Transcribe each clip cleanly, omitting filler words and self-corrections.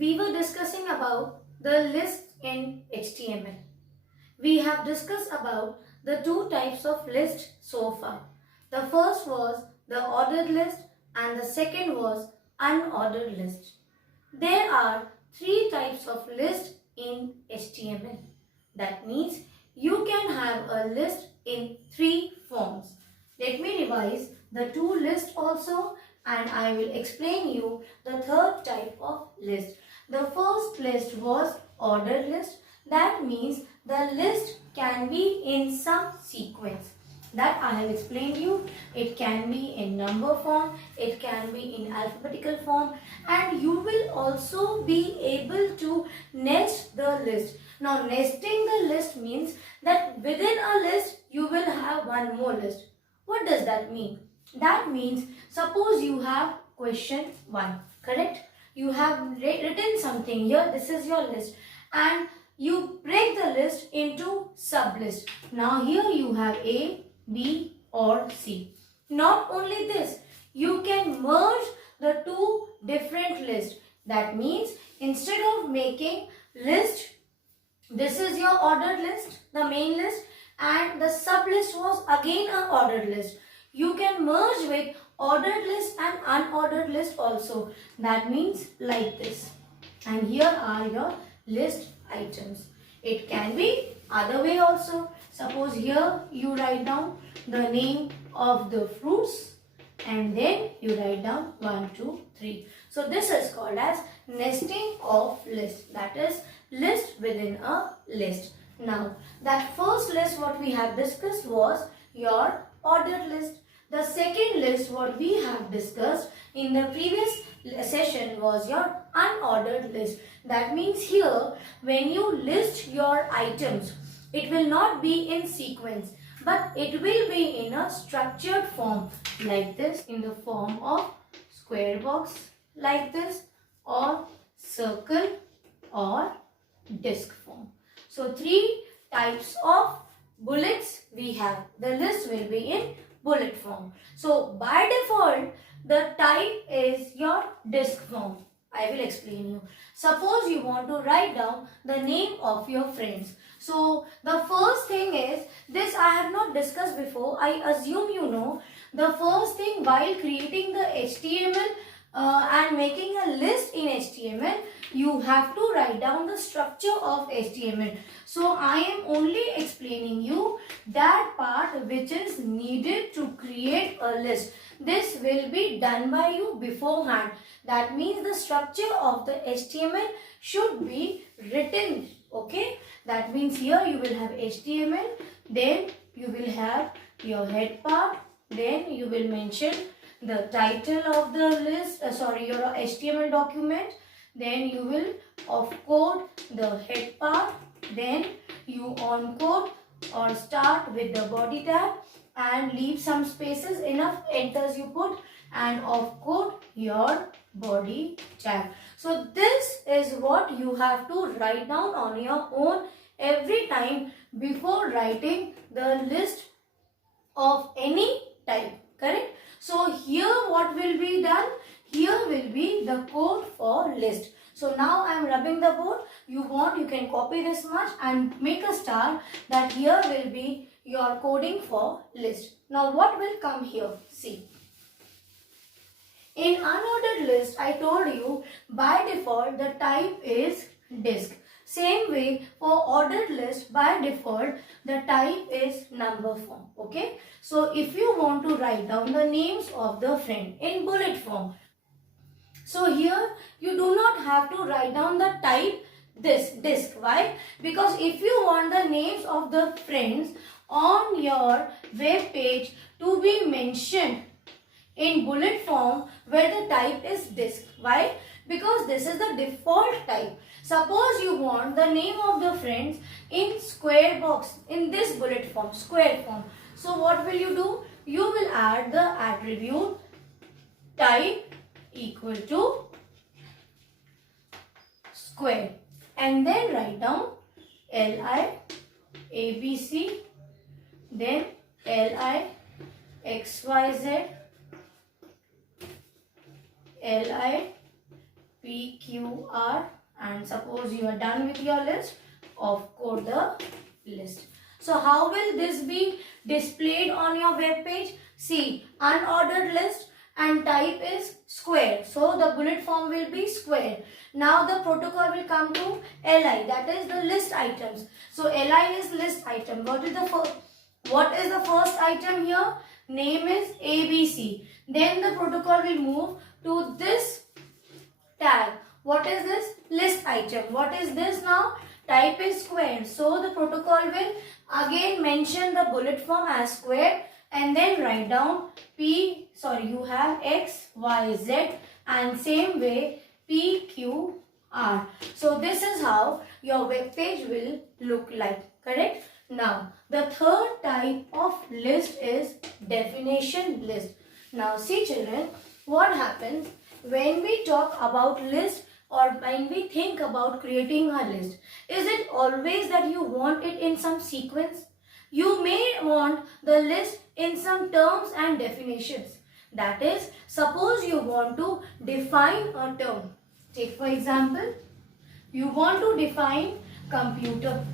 we were discussing about the list in HTML. We have discussed about the two types of list so far. The first was the ordered list and the second was unordered list. There are three types of list in HTML. That means you can have a list in three forms. Let me revise the two lists also and I will explain you the third type of list. The first list was ordered list. That means the list can be in some sequence. That I have explained you. It can be in number form, it can be in alphabetical form, and you will also be able to nest the list. Now nesting the list means that within a list you will have one more list. What does that mean? That means suppose you have question 1, correct? You have written something here, this is your list, and you break the list into sub-list. Now here you have A, B or C. Not only this, you can merge the two different lists. That means instead of making list, this is your ordered list, the main list, and the sub list was again an ordered list. You can merge with ordered list and unordered list also. That means like this. And here are your list items. It can be other way also. Suppose here you write down the name of the fruits and then you write down 1, 2, 3. So this is called as nesting of list. That is list within a list. Now that first list what we have discussed was your ordered list. The second list what we have discussed in the previous session was your unordered list. That means here when you list your items, it will not be in sequence but it will be in a structured form like this, in the form of square box like this, or circle or disc form. So three types of bullets we have. The list will be in bullet form. So by default the type is your disc form. I will explain you. Suppose you want to write down the name of your friends. So the first thing is, this I have not discussed before. I assume you know. The first thing while creating the HTML and making a list in HTML, you have to write down the structure of HTML. So I am only explaining you that part which is needed to create a list. This will be done by you beforehand. That means the structure of the HTML should be written. Okay. That means here you will have HTML, then you will have your head part, then you will mention the title of the list, your HTML document, then you will off code the head part, then you on code or start with the body tag and leave some spaces, enough enters you put, and off code your body tag. So this is what you have to write down on your own every time before writing the list of any type, correct? So here what will be done? Here will be the code for list. So now I am rubbing the board. You can copy this much and make a star, that here will be your coding for list. Now what will come here? See. In unordered list, I told you by default the type is disk. Same way for ordered list, by default the type is number form. Okay. So if you want to write down the names of the friend in bullet form, so here you do not have to write down the type this disk. Why? Because if you want the names of the friends on your web page to be mentioned in bullet form where the type is disk. Why? Because this is the default type. Suppose you want the name of the friends in square box, in this bullet form, square form. So what will you do? You will add the attribute type equal to square and then write down li abc, then li xyz, li PQR, and suppose you are done with your list, opcode the list. So how will this be displayed on your web page? See, unordered list and type is square. So the bullet form will be square. Now the protocol will come to LI, that is the list items. So LI is list item. What is the first item here? Name is ABC. Then the protocol will move to this tag. What is this? List item. What is this now? Type is square. So the protocol will again mention the bullet form as square and then write down you have X, Y, Z, and same way PQR. So this is how your web page will look like, correct? Now the third type of list is definition list. Now see children, what happens when we talk about list or when we think about creating a list? Is it always that you want it in some sequence? You may want the list in some terms and definitions. That is, suppose you want to define a term. Take for example, you want to define computer.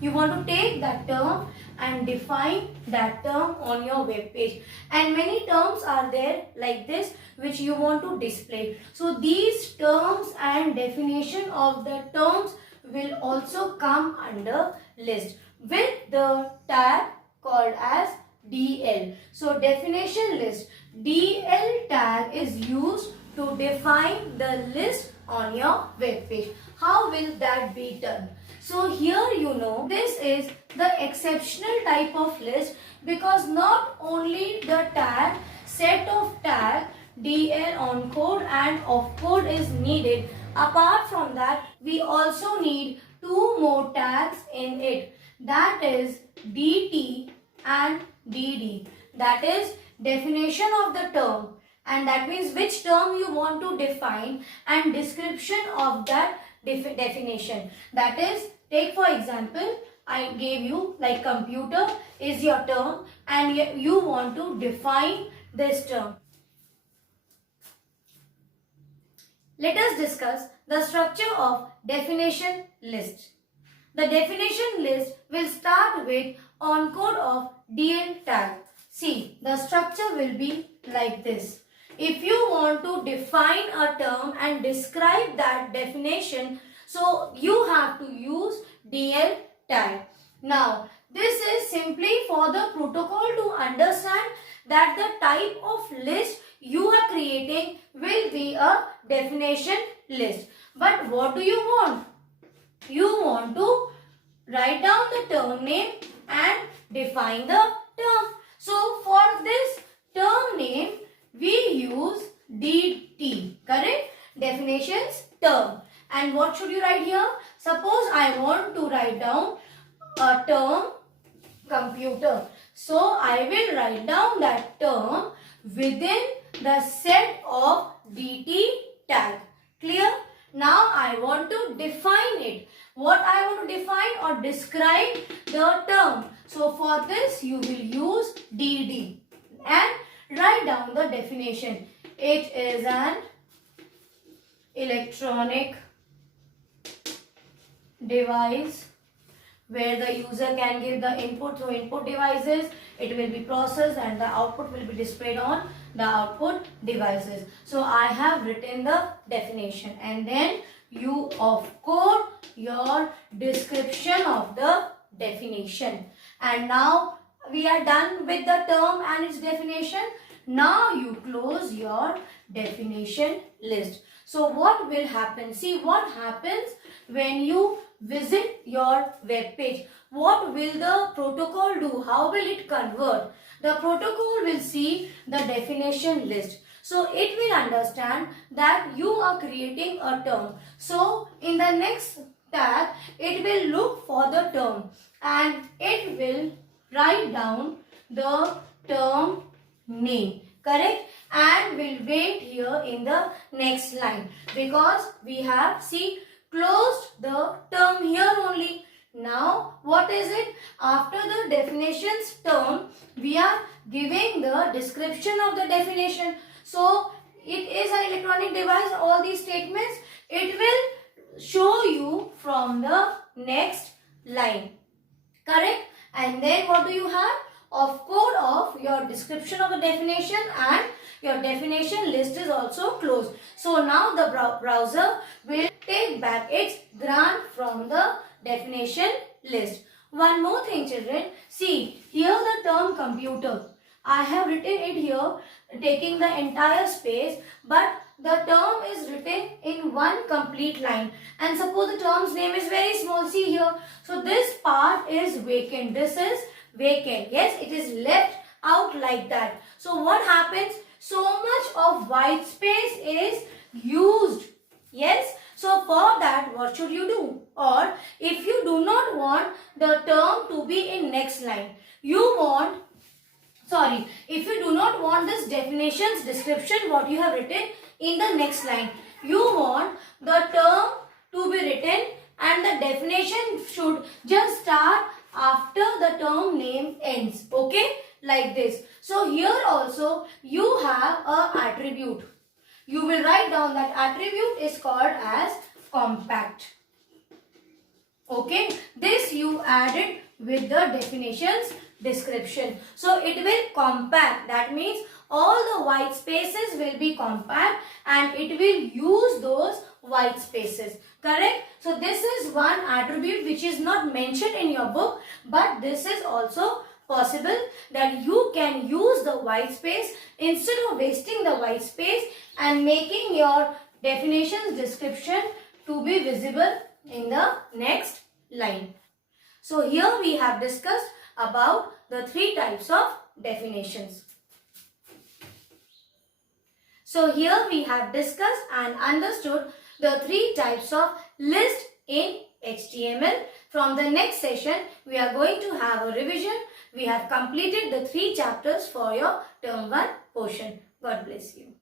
You want to take that term and define that term on your web page. And many terms are there like this which you want to display. So these terms and definition of the terms will also come under list with the tag called as DL. So definition list, DL tag is used to define the list on your web page. How will that be done? So here you know this is the exceptional type of list because not only the tag, set of tag, DL on code and off code is needed. Apart from that, we also need two more tags in it. That is DT and DD. That is definition of the term, and that means which term you want to define and description of that definition. That is, take for example, I gave you like computer is your term and you want to define this term. Let us discuss the structure of definition list. The definition list will start with on code of DL tag. See, the structure will be like this. If you want to define a term and describe that definition, so you have to use DL tag. Now, this is simply for the protocol to understand that the type of list you are creating will be a definition list. But what do you want? You want to write down the term name and define the term. So for this term name, we use DT, correct? Definitions term. And what should you write here? Suppose I want to write down a term computer. So I will write down that term within the set of DT tag. Clear? Now I want to define it. What I want to define or describe the term. So for this you will use DD and write down the definition. It is an electronic device where the user can give the input through input devices. It will be processed and the output will be displayed on the output devices. So I have written the definition and then you of code your description of the definition. And now we are done with the term and its definition. Now you close your definition list. So what will happen? See what happens when you visit your web page. What will the protocol do? How will it convert? The protocol will see the definition list. So it will understand that you are creating a term. So in the next tag, it will look for the term and it will write down the term name, correct? And will wait here in the next line because we have, see, closed the term here only. Now what is it? After the definitions term, we are giving the description of the definition. So it is an electronic device, all these statements, next line. Correct? And then what do you have? Of code of your description of the definition, and your definition list is also closed. So now the browser will take back its grant from the definition list. One more thing, children. See, here the term computer. I have written it here taking the entire space, but the term is written in one complete line. And suppose the term's name is very small. See here. So this part is vacant. This is vacant. Yes, it is left out like that. So what happens? So much of white space is used. Yes. So for that, what should you do? Or if you do not want the term to be in next line, if you do not want this definitions description what you have written in the next line, you want the term to be written and the definition should just start after the term name ends. Okay, like this. So here also you have a attribute. You will write down that attribute is called as compact. Okay, this you added with the definitions description. So it will compact. That means all the white spaces will be compact and it will use those white spaces. Correct? So this is one attribute which is not mentioned in your book, but this is also possible that you can use the white space instead of wasting the white space and making your definitions description to be visible in the next line. So here we have discussed about the three types of definitions. So here we have discussed and understood the three types of list in HTML. From the next session, we are going to have a revision. We have completed the 3 chapters for your term 1 portion. God bless you.